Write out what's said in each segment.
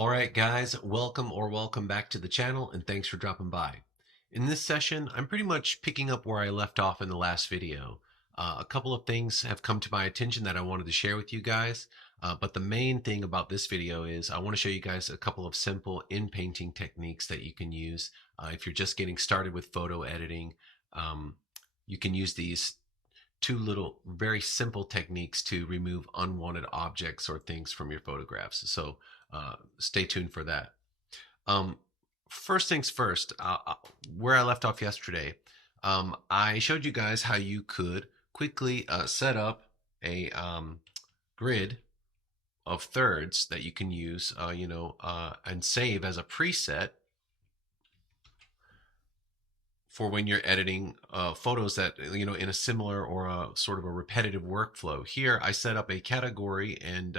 All right, guys, welcome back to the channel, and thanks for dropping by. In this session, I'm pretty much picking up where I left off in the last video. A couple of things have come to my attention that I wanted to share with you guys, but the main thing about this video is I want to show you guys a couple of simple in-painting techniques that you can use if you're just getting started with photo editing. You can use these two little very simple techniques to remove unwanted objects or things from your photographs. So stay tuned for that. Um, First things first, where I left off yesterday, I showed you guys how you could quickly set up a grid of thirds that you can use, and save as a preset for when you're editing photos that in a similar or a sort of a repetitive workflow. Here I set up a category and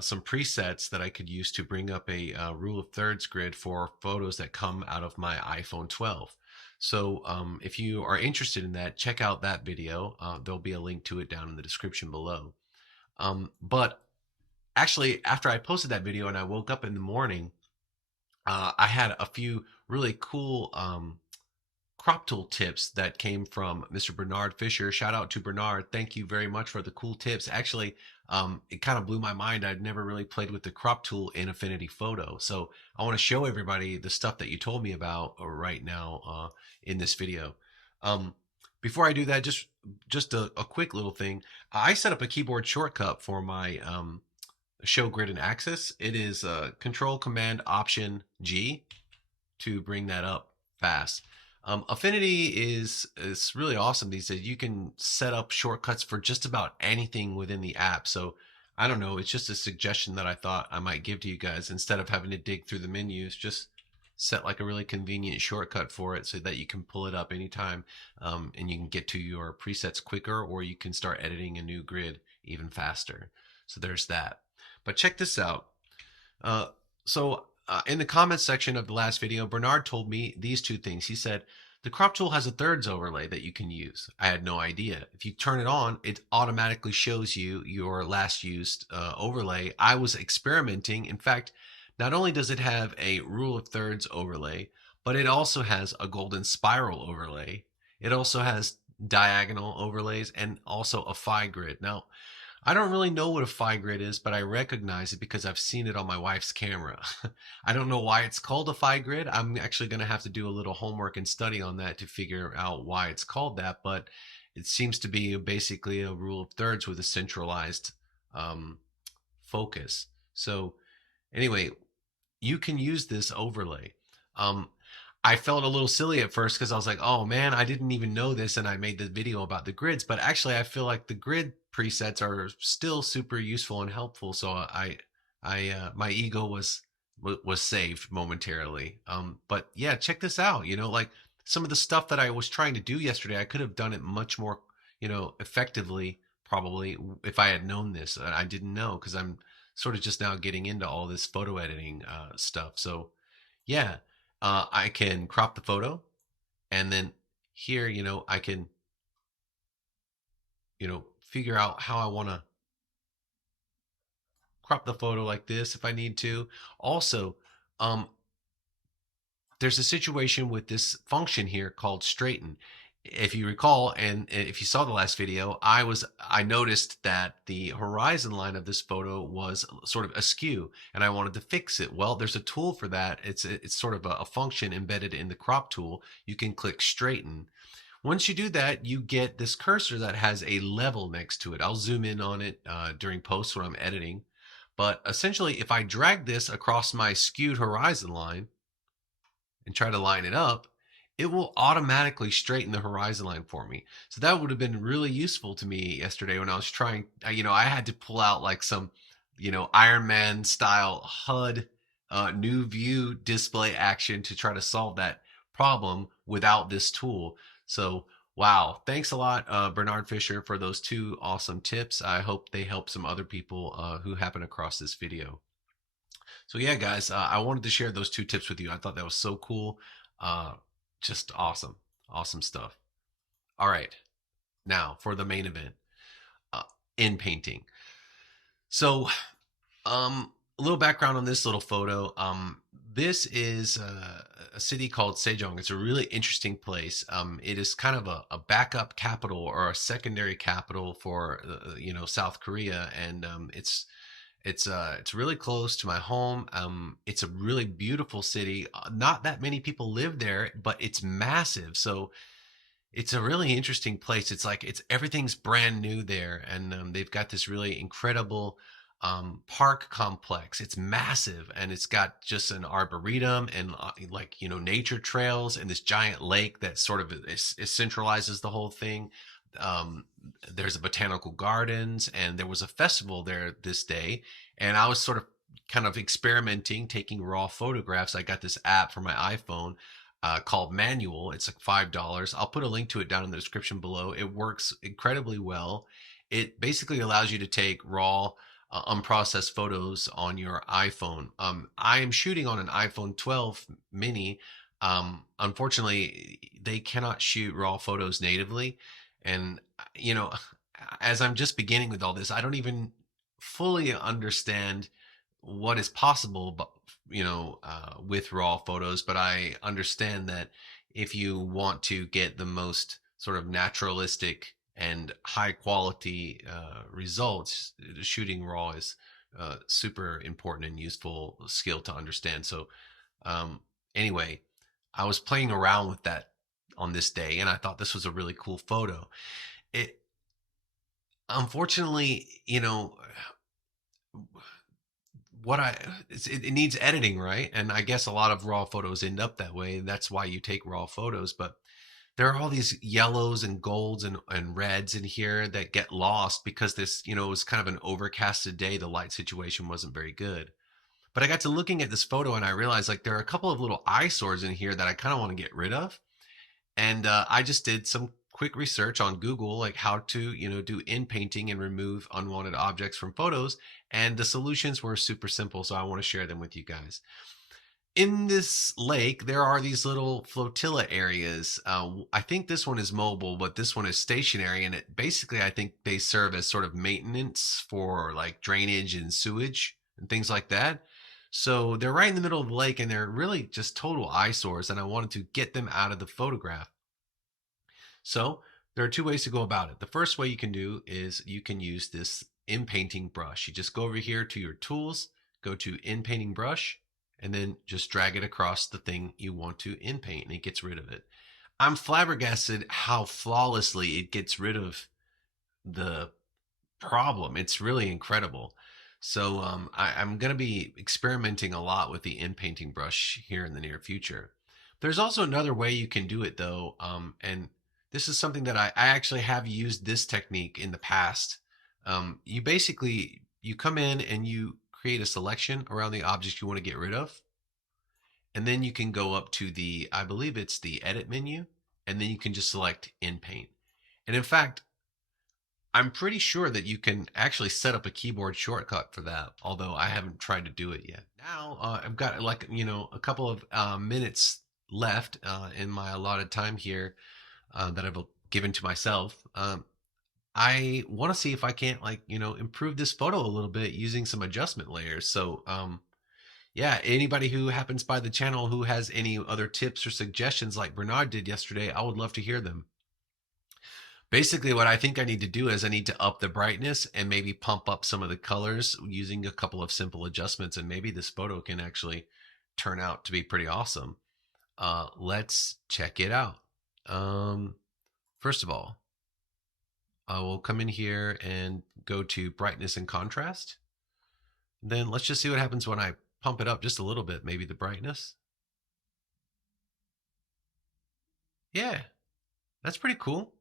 some presets that I could use to bring up a rule of thirds grid for photos that come out of my iPhone 12. So if you are interested in that, check out that video. There'll be a link to it down in the description below. But actually, after I posted that video and I woke up in the morning, I had a few really cool crop tool tips that came from Mr. Bernard Fisher. Shout out to Bernard. Thank you very much for the cool tips. Actually, it kind of blew my mind. I'd never really played with the crop tool in Affinity Photo. So I want to show everybody the stuff that you told me about right now in this video. Before I do that, just a quick little thing. I set up a keyboard shortcut for my show grid and axis. It is Control Command Option G to bring that up fast. Affinity is really awesome these days. You can set up shortcuts for just about anything within the app. So I don't know. It's just a suggestion that I thought I might give to you guys. Instead of having to dig through the menus, just set like a really convenient shortcut for it so that you can pull it up anytime, and you can get to your presets quicker, or you can start editing a new grid even faster. So there's that. But check this out. In the comments section of the last video, Bernard told me these two things. He said, the crop tool has a thirds overlay that you can use. I had no idea. If you turn it on, it automatically shows you your last used overlay. I was experimenting. In fact, not only does it have a rule of thirds overlay, but it also has a golden spiral overlay. It also has diagonal overlays and also a phi grid. Now, I don't really know what a phi grid is, but I recognize it because I've seen it on my wife's camera. I don't know why it's called a phi grid. I'm actually going to have to do a little homework and study on that to figure out why it's called that, but it seems to be basically a rule of thirds with a centralized focus. So anyway, you can use this overlay. I felt a little silly at first because I was like, oh man, I didn't even know this, and I made the video about the grids. But actually, I feel like the grid presets are still super useful and helpful. So my ego was saved momentarily. But yeah, check this out. Like some of the stuff that I was trying to do yesterday, I could have done it much more, effectively probably if I had known this. I didn't know because I'm sort of just now getting into all this photo editing stuff. So yeah. I can crop the photo, and then here, I can, figure out how I want to crop the photo like this if I need to. Also, um, there's a situation with this function here called straighten. If you recall, and if you saw the last video, I noticed that the horizon line of this photo was sort of askew, and I wanted to fix it. Well, there's a tool for that. It's sort of a function embedded in the crop tool. You can click straighten. Once you do that, you get this cursor that has a level next to it. I'll zoom in on it during post when I'm editing. But essentially, if I drag this across my skewed horizon line and try to line it up, it will automatically straighten the horizon line for me. So that would have been really useful to me yesterday when I was trying, I had to pull out like some, Iron Man style HUD new view display action to try to solve that problem without this tool. So, wow. Thanks a lot, Bernard Fisher, for those two awesome tips. I hope they help some other people who happen across this video. So yeah, guys, I wanted to share those two tips with you. I thought that was so cool. Just awesome. Awesome stuff. All right. Now for the main event, in painting. So, A little background on this little photo. This is a city called Sejong. It's a really interesting place. It is kind of a backup capital or a secondary capital for South Korea, and it's really close to my home. It's a really beautiful city. Not that many people live there, but it's massive. So it's a really interesting place. It's like it's everything's brand new there, and they've got this really incredible park complex. It's massive, and it's got just an arboretum and like nature trails and this giant lake that sort of is centralizes the whole thing. Um, there's a botanical gardens, and there was a festival there this day, and I was sort of kind of experimenting, taking raw photographs. I got this app for my iPhone called Manual. It's like $5. I'll put a link to it down in the description below. It works incredibly well. It basically allows you to take raw, unprocessed photos on your iPhone. I am shooting on an iPhone 12 mini. Unfortunately, they cannot shoot raw photos natively. And, you know, as I'm just beginning with all this, I don't even fully understand what is possible, but with raw photos. But I understand that if you want to get the most sort of naturalistic and high quality results, shooting raw is super important and useful skill to understand. So um, anyway, I was playing around with that on this day, and I thought this was a really cool photo. It unfortunately, what it needs editing, right? And I guess a lot of raw photos end up that way. That's why you take raw photos. But there are all these yellows and golds and reds in here that get lost because this, it was kind of an overcasted day. The light situation wasn't very good. But I got to looking at this photo and I realized like there are a couple of little eyesores in here that I kind of want to get rid of. And I just did some quick research on Google, like how to, do in painting and remove unwanted objects from photos. And the solutions were super simple. So I want to share them with you guys. In this lake, there are these little flotilla areas. I think this one is mobile, but this one is stationary. And it basically, I think they serve as sort of maintenance for like drainage and sewage and things like that. So they're right in the middle of the lake and they're really just total eyesores. And I wanted to get them out of the photograph. So there are two ways to go about it. The first way you can do is you can use this Inpainting brush. You just go over here to your tools, go to Inpainting brush, and then just drag it across the thing you want to inpaint, and it gets rid of it. I'm flabbergasted how flawlessly it gets rid of the problem. It's really incredible. So I'm going to be experimenting a lot with the Inpainting brush here in the near future. There's also another way you can do it though, and this is something that I actually have used this technique in the past. You basically you come in and you create a selection around the object you want to get rid of, and then you can go up to the I believe it's the edit menu, and then you can just select in paint. And in fact, I'm pretty sure that you can actually set up a keyboard shortcut for that, although I haven't tried to do it yet. Now I've got like a couple of minutes left in my allotted time here that I've given to myself. I want to see if I can't like improve this photo a little bit using some adjustment layers. So yeah, anybody who happens by the channel who has any other tips or suggestions like Bernard did yesterday, I would love to hear them. Basically, what I think I need to do is I need to up the brightness and maybe pump up some of the colors using a couple of simple adjustments, and maybe this photo can actually turn out to be pretty awesome. Let's check it out. First of all, I will come in here and go to brightness and contrast. Then let's just see what happens when I pump it up just a little bit, maybe the brightness. Yeah, that's pretty cool.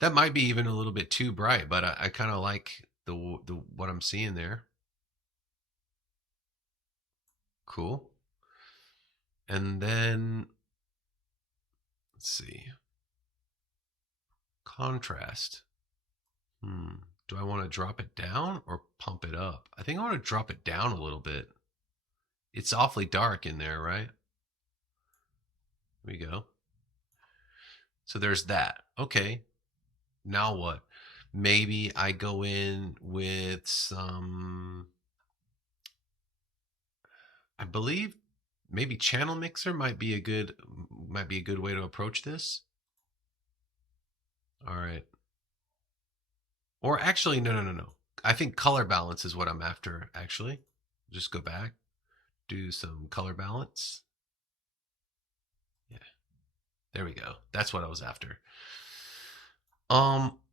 That might be even a little bit too bright, but I kind of like the what I'm seeing there. Cool. And then let's see. Contrast. Do I want to drop it down or pump it up? I think I want to drop it down a little bit. It's awfully dark in there, right? There we go. So there's that. Okay. Now what? Maybe I go in with some I believe maybe channel mixer might be a good way to approach this. All right. Or actually, no. I think color balance is what I'm after, actually. Just go back, do some color balance. Yeah, there we go. That's what I was after.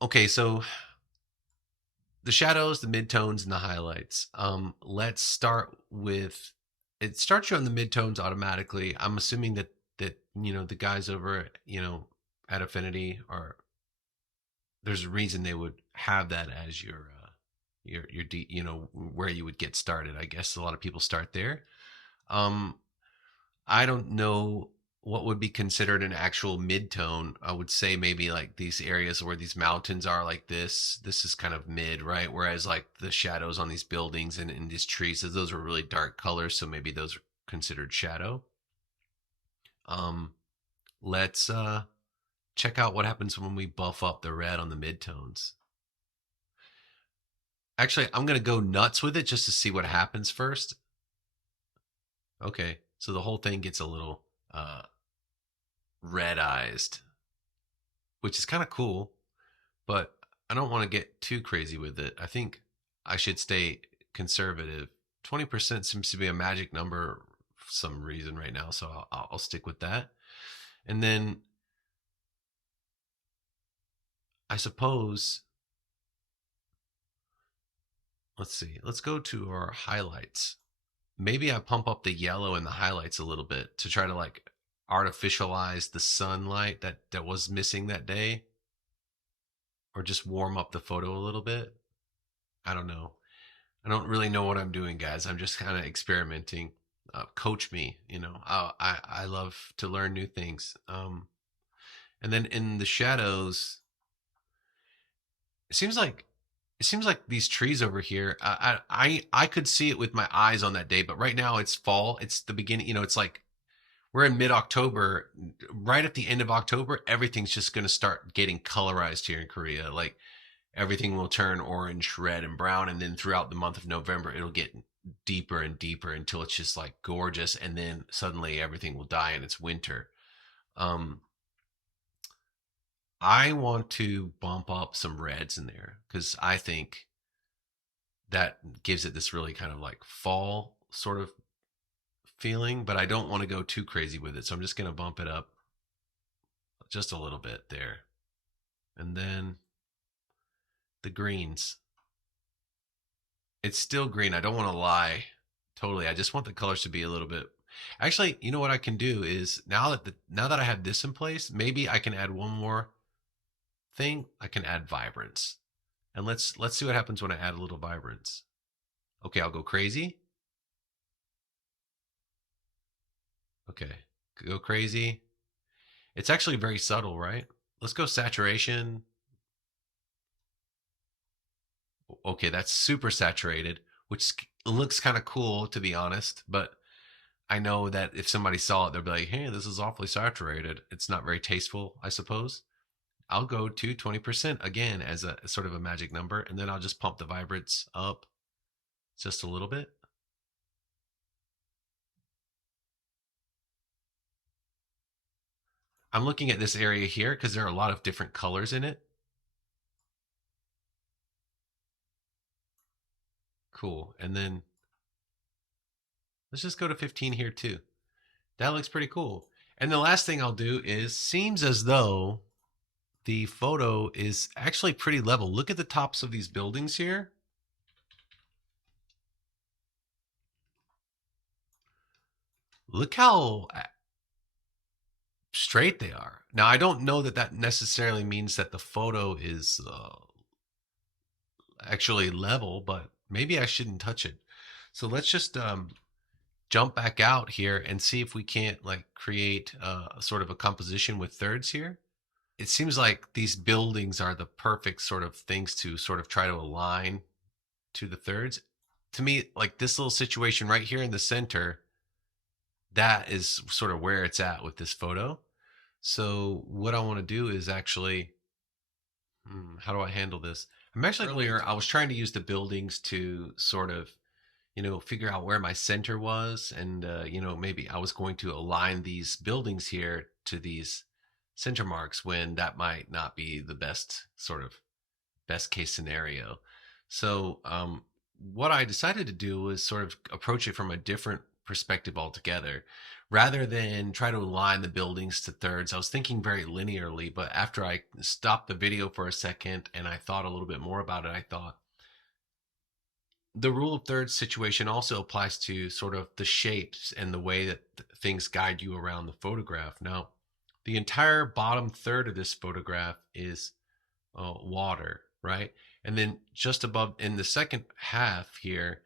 Okay, so the shadows, the midtones, and the highlights. Let's start with it starts you on the midtones automatically. I'm assuming that the guys over at Affinity are there's a reason they would have that as where you would get started. I guess a lot of people start there. Um, I don't know what would be considered an actual midtone. I would say maybe like these areas where these mountains are like this. This is kind of mid, right? Whereas like the shadows on these buildings and in these trees, those are really dark colors, so maybe those are considered shadow. Um, let's check out what happens when we buff up the red on the midtones. Actually, I'm gonna go nuts with it just to see what happens first. Okay, so the whole thing gets a little red-eyed, which is kind of cool, but I don't want to get too crazy with it. I think I should stay conservative. 20% seems to be a magic number for some reason right now, so I'll stick with that. And then I suppose, let's see, let's go to our highlights. Maybe I pump up the yellow in the highlights a little bit to try to like artificialize the sunlight that was missing that day, or just warm up the photo a little bit. I don't know. I don't really know what I'm doing, guys. I'm just kind of experimenting. Coach me, I love to learn new things. And then in the shadows, it seems like these trees over here. I could see it with my eyes on that day, but right now it's fall. It's the beginning. It's like we're in mid October. Right at the end of October, everything's just going to start getting colorized here in Korea. Like everything will turn orange, red, and brown. And then throughout the month of November, it'll get deeper and deeper until it's just like gorgeous. And then suddenly everything will die and it's winter. Um, I want to bump up some reds in there because I think that gives it this really kind of like fall sort of feeling, but I don't want to go too crazy with it. So I'm just going to bump it up just a little bit there. And then the greens. It's still green. I don't want to lie. Totally. I just want the colors to be a little bit. Actually, you know what I can do is now that I have this in place, maybe I can add one more thing. I can add vibrance. And let's see what happens when I add a little vibrance. Okay, I'll go crazy. Okay. Go crazy. It's actually very subtle, right? Let's go saturation. Okay, that's super saturated, which looks kind of cool to be honest, but I know that if somebody saw it, they'll be like, hey, this is awfully saturated. It's not very tasteful, I suppose. I'll go to 20% again as a sort of a magic number, and then I'll just pump the vibrance up just a little bit. I'm looking at this area here because there are a lot of different colors in it. Cool. And then let's just go to 15 here too. That looks pretty cool. And the last thing I'll do is seems as though the photo is actually pretty level. Look at the tops of these buildings here. Look how straight they are. Now, I don't know that that necessarily means that the photo is actually level, but maybe I shouldn't touch it. So let's just jump back out here and see if we can't like create sort of a composition with thirds here. It seems like these buildings are the perfect sort of things to sort of try to align to the thirds. To me, like this little situation right here in the center, that is sort of where it's at with this photo. So what I want to do is actually, how do I handle this? I'm actually earlier I was trying to use the buildings to sort of, figure out where my center was, and maybe I was going to align these buildings here to these center marks when that might not be the best case scenario. So what I decided to do was sort of approach it from a different perspective altogether. Rather than try to align the buildings to thirds, I was thinking very linearly, but after I stopped the video for a second and I thought a little bit more about it, I thought the rule of thirds situation also applies to sort of the shapes and the way that things guide you around the photograph. Now, the entire bottom third of this photograph is water, right? And then just above in the second half here,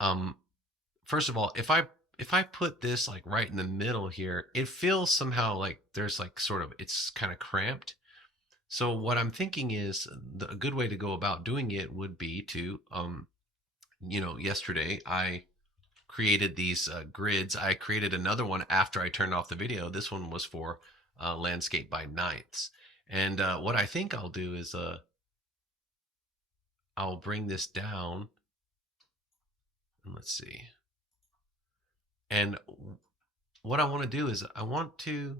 um, first of all, if I put this like right in the middle here, it feels somehow like there's like sort of it's kind of cramped. So what I'm thinking is a good way to go about doing it would be to yesterday I created these grids. I created another one after I turned off the video. This one was for landscape by ninths. And what I think I'll do is I'll bring this down. And let's see. And what I want to do is I want to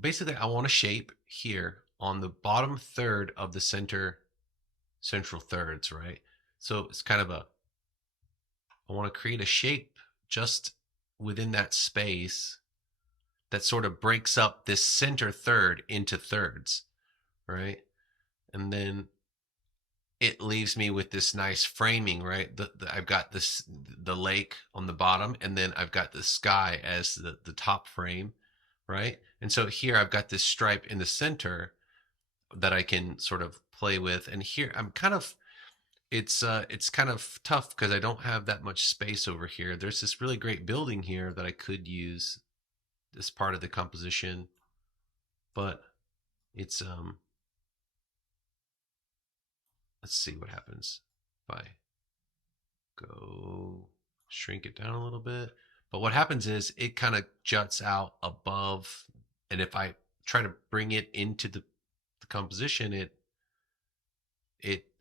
basically I want a shape here on the bottom third of the central thirds, right? So it's kind of I want to create a shape just within that space that sort of breaks up this center third into thirds, right? And then it leaves me with this nice framing, right? I've got the lake on the bottom, and then I've got the sky as the top frame, right? And so here I've got this stripe in the center that I can sort of play with. And here I'm kind of it's kind of tough because I don't have that much space over here. There's this really great building here that I could use as part of the composition, but it's let's see what happens if I go shrink it down a little bit. But what happens is it kind of juts out above, and if I try to bring it into the composition,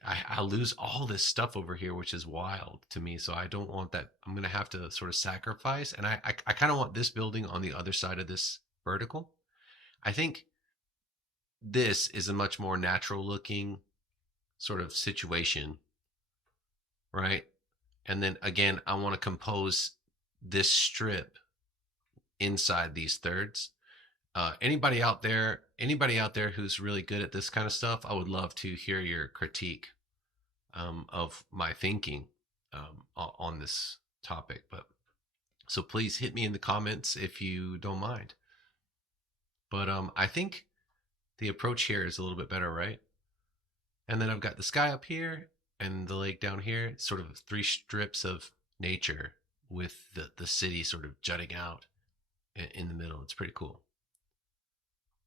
I lose all this stuff over here, which is wild to me. So I don't want that. I'm gonna have to sort of sacrifice, and I kind of want this building on the other side of this vertical. I think this is a much more natural looking sort of situation, right? And then again, I want to compose this strip inside these thirds. Anybody out there who's really good at this kind of stuff, I would love to hear your critique of my thinking on this topic. But so please hit me in the comments if you don't mind. But I think the approach here is a little bit better, right? And then I've got the sky up here and the lake down here, sort of three strips of nature with the city sort of jutting out in the middle. It's pretty cool.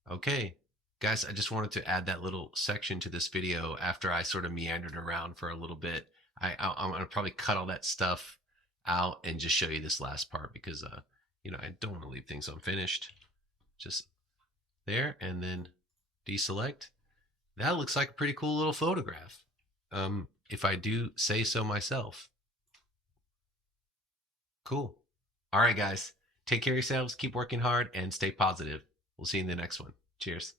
Okay, guys, I just wanted to add that little section to this video after I sort of meandered around for a little bit. I'm going to probably cut all that stuff out and just show you this last part because, I don't want to leave things unfinished. Just there and then deselect. That looks like a pretty cool little photograph. If I do say so myself. Cool. All right, guys. Take care of yourselves. Keep working hard and stay positive. We'll see you in the next one. Cheers.